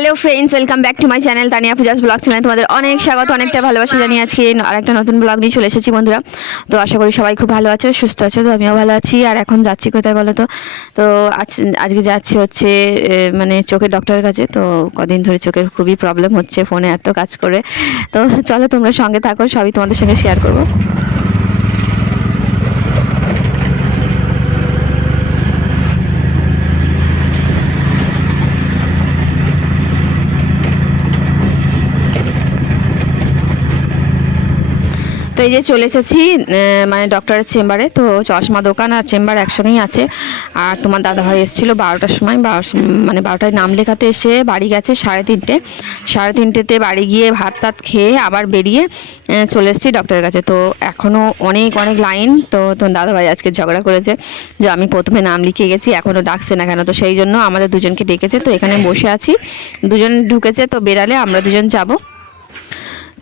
Hello friends welcome back to my channel Tania Puja's blog channel তোমাদের অনেক স্বাগত, অনেকটা ভালোবাসা জানিয়ে আজকে আর একটা নতুন ব্লগ নিয়ে চলে এসেছি বন্ধুরা। তো আশা করি সবাই খুব ভালো আছো, সুস্থ আছো, তো আমিও ভালো আছি। আর এখন যাচ্ছি কোথায় বলো তো? তো আজ, আজকে যাচ্ছি হচ্ছে মানে চোখের ডক্টরের কাছে। তো কদিন ধরে চোখের খুবই প্রবলেম হচ্ছে ফোনে এত কাজ করে। তো চলো তোমরা সঙ্গে থাকো, সবই তোমাদের সঙ্গে শেয়ার করব। তো এই যে চলে এসেছি মানে ডক্টরের চেম্বারে তো চশমা দোকান আর চেম্বার একসঙ্গেই আছে। আর তোমার দাদাভাই এসেছিল বারোটার সময় বারো মানে বারোটায় নাম লেখাতে এসে বাড়ি গেছে সাড়ে তিনটে। সাড়ে তিনটেতে বাড়ি গিয়ে ভাত টাত খেয়ে আবার বেরিয়ে চলে এসেছি ডক্টরের কাছে। তো এখনও অনেক অনেক লাইন তো তোমার দাদাভাই আজকে ঝগড়া করেছে যে আমি প্রথমে নাম লিখিয়ে গেছি এখনও ডাকছে না কেন? তো সেই জন্য আমাদের দুজনকে ডেকেছে। তো এখানে বসে আছি। দুজন ঢুকেছে, তো বেরালে আমরা দুজন যাব।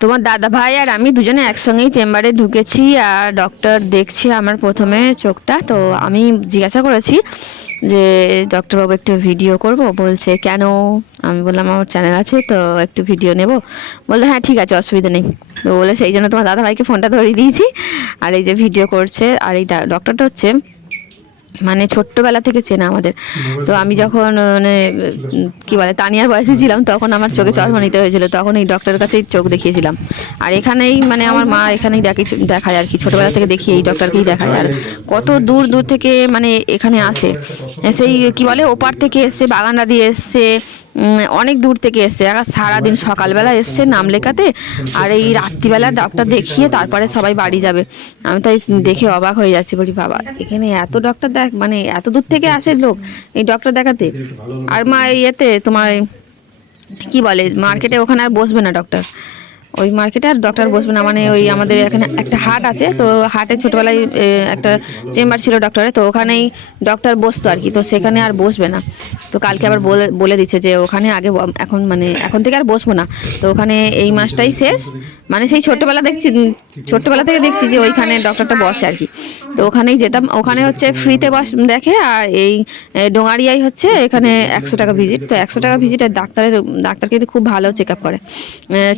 তোমার দাদা ভাই আর আমি দুজনে একসঙ্গেই চেম্বারে ঢুকেছি আর ডক্টর দেখছি আমার প্রথমে চোখটা। তো আমি জিজ্ঞাসা করেছি যে, ডক্টরবাবু, একটু ভিডিও করব? বলছে, কেন? আমি বললাম, আমার চ্যানেল আছে, তো একটু ভিডিও নেব। বলল হ্যাঁ ঠিক আছে, অসুবিধা নেই। তো বলে, সেই জন্য তোমার দাদা ভাইকে ফোনটা ধরিয়ে দিয়েছি। আর এই যে ভিডিও করছে, আর এই ডক্টরটা হচ্ছে মানে ছোট্টবেলা থেকে চেনা আমাদের। তো আমি যখন মানে কী বলে, তানিয়ার বয়সে ছিলাম, তখন আমার চোখে চশমা নিতে হয়েছিল, তখন এই ডক্টরের কাছেই চোখ দেখিয়েছিলাম। আর এখানেই মানে আমার মা এখানেই দেখে, দেখায় আর কি, ছোটোবেলা থেকে দেখি এই ডক্টরকেই দেখায়। আর কত দূর দূর থেকে মানে এখানে আসে। সেই, কি বলে, ওপার থেকে এসছে, বাগানরা দিয়ে এসছে অনেক দূর থেকে এসছে। আর সারাদিন সকালবেলা এসছে নাম লেখাতে, আর এই রাত্রিবেলা ডক্টর দেখিয়ে তারপরে সবাই বাড়ি যাবে। আমি তাই দেখে অবাক হয়ে যাচ্ছি, বলি, বাবা, এখানে এত ডক্টর দেখ মানে এত দূর থেকে আসে লোক এই ডক্টর দেখাতে? আর মা ইয়েতে, তোমার কি বলে মার্কেটে ওখানে আর বসবে না ডক্টর ওই মার্কেটে আর ডক্টর বসবে না মানে ওই আমাদের এখানে একটা হাট আছে, তো হাটে ছোটোবেলায় একটা চেম্বার ছিল ডক্টরের তো ওখানেই ডক্টর বসতো আর কি, তো সেখানে আর বসবে না। তো কালকে আবার বলে বলে দিচ্ছে যে ওখানে আগে এখন মানে এখন থেকে আর বসবো না। তো ওখানে এই মাসটাই শেষ। মানে সেই ছোট্টবেলা দেখছি ছোট্টবেলা থেকে দেখছি যে ওইখানে ডক্টরটা বসে আর কি। তো ওখানেই যেতাম, ওখানে হচ্ছে ফ্রিতে বস দেখে আর এই ডোঙারিয়াই হচ্ছে এখানে একশো টাকা ভিজিট তো একশো টাকা ভিজিট আর ডাক্তারের, ডাক্তার কিন্তু খুব ভালো চেক আপ করে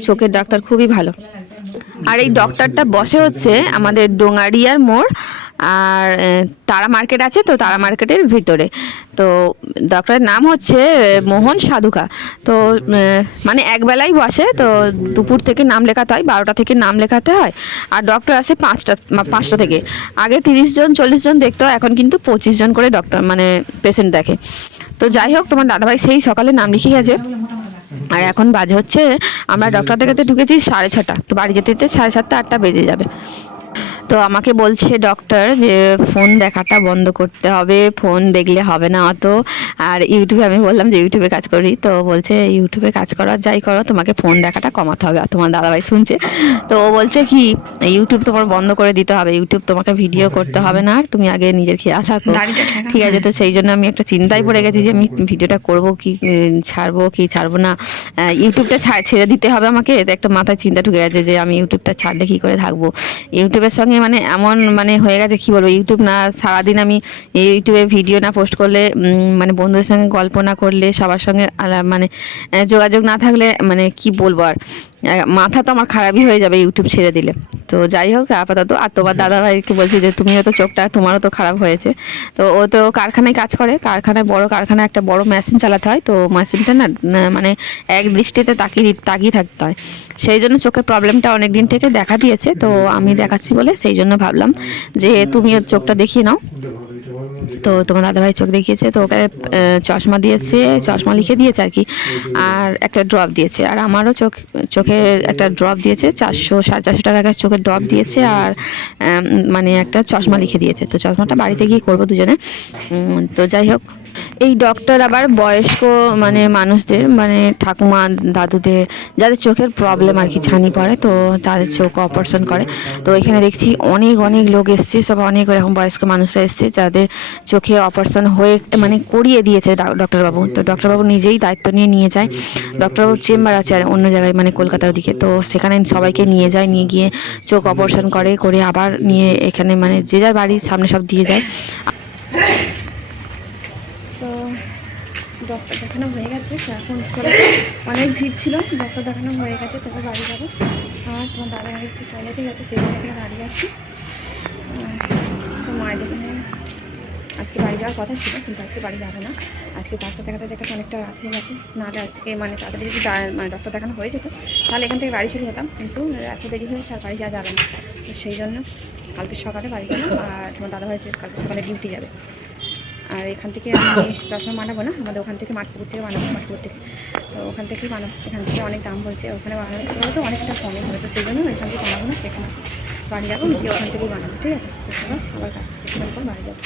চোখের ডাক্তার খুবই ভালো। আর এই ডক্টরটা বসে হচ্ছে আমাদের ডোঙারিয়ার মোড় আর তারা মার্কেট আছে তো তারা মার্কেটের ভিতরে। তো ডক্টরের নাম হচ্ছে মোহন সাধুকা। তো মানে একবেলাই বসে তো দুপুর থেকে নাম লেখাতে হয় বারোটা থেকে নাম লেখাতে হয় আর ডক্টর আসে পাঁচটা পাঁচটা থেকে। আগে তিরিশ জন চল্লিশ জন দেখতো এখন কিন্তু পঁচিশ জন করে ডক্টর মানে পেশেন্ট দেখে। তো যাই হোক তোমার দাদাভাই সেই সকালে নাম লিখে গেছে। আর এখন বাজে হচ্ছে আমরা ডক্টর দেখাতে ঢুকেছি সাড়ে ছটা। তো বাড়ি যেতে যেতে সাড়ে সাতটা আটটা বেজে যাবে। তো আমাকে বলছে ডক্টর যে ফোন দেখাটা বন্ধ করতে হবে ফোন দেখলে হবে না অত। আর ইউটিউবে আমি বললাম যে ইউটিউবে কাজ করি। তো বলছে ইউটিউবে কাজ করো যাই করো তোমাকে ফোন দেখাটা কমাতে হবে। আর তোমার দাদাভাই শুনছে। তো ও বলছে কি ইউটিউব তোমার বন্ধ করে দিতে হবে। ইউটিউব তোমাকে ভিডিও করতে হবে না আর তুমি আগে নিজের খেয়াল রাখো। ঠিক। আছে তো সেই জন্য আমি একটা চিন্তায় পড়ে গেছি যে আমি ভিডিওটা করব কি ছাড়বো কি ছাড়বো না। ইউটিউবটা ছাড় ছেড়ে দিতে হবে আমাকে। একটা মাথায় চিন্তা ঢুকে গেছে যে আমি ইউটিউবটা ছাড়লে কি করে থাকব? ইউটিউবের সঙ্গে মানে এমন মানে হয়ে গেছে, কি বলব ইউটিউব না, সারাদিন আমি ইউটিউবে ভিডিও না পোস্ট করলে মানে বন্ধুদের সঙ্গে গল্প না করলে, সবার সঙ্গে মানে যোগাযোগ না থাকলে মানে কি বলব আর মাথা তো আমার খারাপই হয়ে যাবে ইউটিউব ছেড়ে দিলে। তো যাই হোক আপাতত। আর তোমার দাদাভাইকে বলছি যে তুমিও তো চোখটা তোমারও তো খারাপ হয়েছে। তো ও তো কারখানায় কাজ করে। কারখানায় বড় কারখানায় একটা বড় মেশিন চালাতে হয়। তো মেশিনটা না মানে এক দৃষ্টিতে তাকিয়ে তাকিয়ে থাকতে হয়। সেই জন্য চোখের প্রবলেমটা অনেক দিন থেকে দেখা দিয়েছে। তো আমি দেখাচ্ছি বলে সেই জন্য ভাবলাম যে তুমিও চোখটা দেখিয়ে নাও। তো তোমার দাদাভাই চোখ দেখিয়েছে, তো ওকে চশমা দিয়েছে, চশমা লিখে দিয়েছে আর কি। আর একটা ড্রপ দিয়েছে। আর আমারও চোখ, চোখে একটা ড্রপ দিয়েছে, চারশো, সাড়ে চারশো টাকা চোখের ড্রপ দিয়েছে আর মানে একটা চশমা লিখে দিয়েছে। তো চশমাটা বাড়িতে গিয়ে করব দুজনে। তো যাই হোক এই ডক্টর আবার বয়স্ক মানে মানুষদের মানে ঠাকুমা, দাদুদের, যাদের চোখের প্রবলেম আর কি ছানি পড়ে, তো তাদের চোখ অপারেশন করে। তো এখানে দেখছি অনেক অনেক লোক এসছে, সব অনেক এরকম বয়স্ক মানুষরা এসছে, যাদের চোখে অপারেশন হয়ে মানে করিয়ে দিয়েছে ডক্টরবাবু তো ডক্টরবাবু নিজেই দায়িত্ব নিয়ে নিয়ে যায়। ডক্টরবাবুর চেম্বার আছে আর অন্য জায়গায় মানে কলকাতার দিকে। তো সেখানে সবাইকে নিয়ে যায়, নিয়ে গিয়ে চোখ অপারেশন করে করে আবার নিয়ে এখানে মানে যে যার বাড়ির সামনে সব দিয়ে যায়। তো ডক্টর দেখানো হয়ে গেছে এখন করে অনেক ভিড় ছিল ডক্টর দেখানো হয়ে গেছে তবে বাড়ি যাব। আর তোমার দাদা হচ্ছে টয়লেটে গেছে সেখানে এখানে দাঁড়িয়ে আছি। তো মায়ের এখানে আজকে বাড়ি যাওয়ার কথা ছিল, কিন্তু আজকে বাড়ি যাব না। আজকে ডাক্তার দেখাতে দেখাতে অনেকটা রাত হয়ে গেছে, নাহলে আজকে মানে তাড়াতাড়ি যদি মানে ডক্টর দেখানো হয়ে যেত, তাহলে এখান থেকে বাড়ি চলে যেতাম কিন্তু এত দেরি হয়েছে আর বাড়ি যাওয়া যাবে না। তো সেই জন্য কালকে সকালে বাড়ি গেলাম, আর তোমার দাদা ভাই কালকে সকালে ডিউটি যাবে। আর এখান থেকে আমি চশমা বানাবো না, আমাদের ওখান থেকে মাঠপুকুর থেকে বানাবো, মাঠপুকুর থেকে। তো ওখান থেকে বানাবো, এখান থেকে অনেক দাম বলছে, ওখানে বানানো তো অনেকটা কমে হবে, তো সেই জন্য এখান থেকে বানাবো না, সেখানে বানিয়ে যাব ওখান থেকে বানাবো, ঠিক আছে? সবার আবার কাজ কিছুক্ষণ বাড়ি যাব।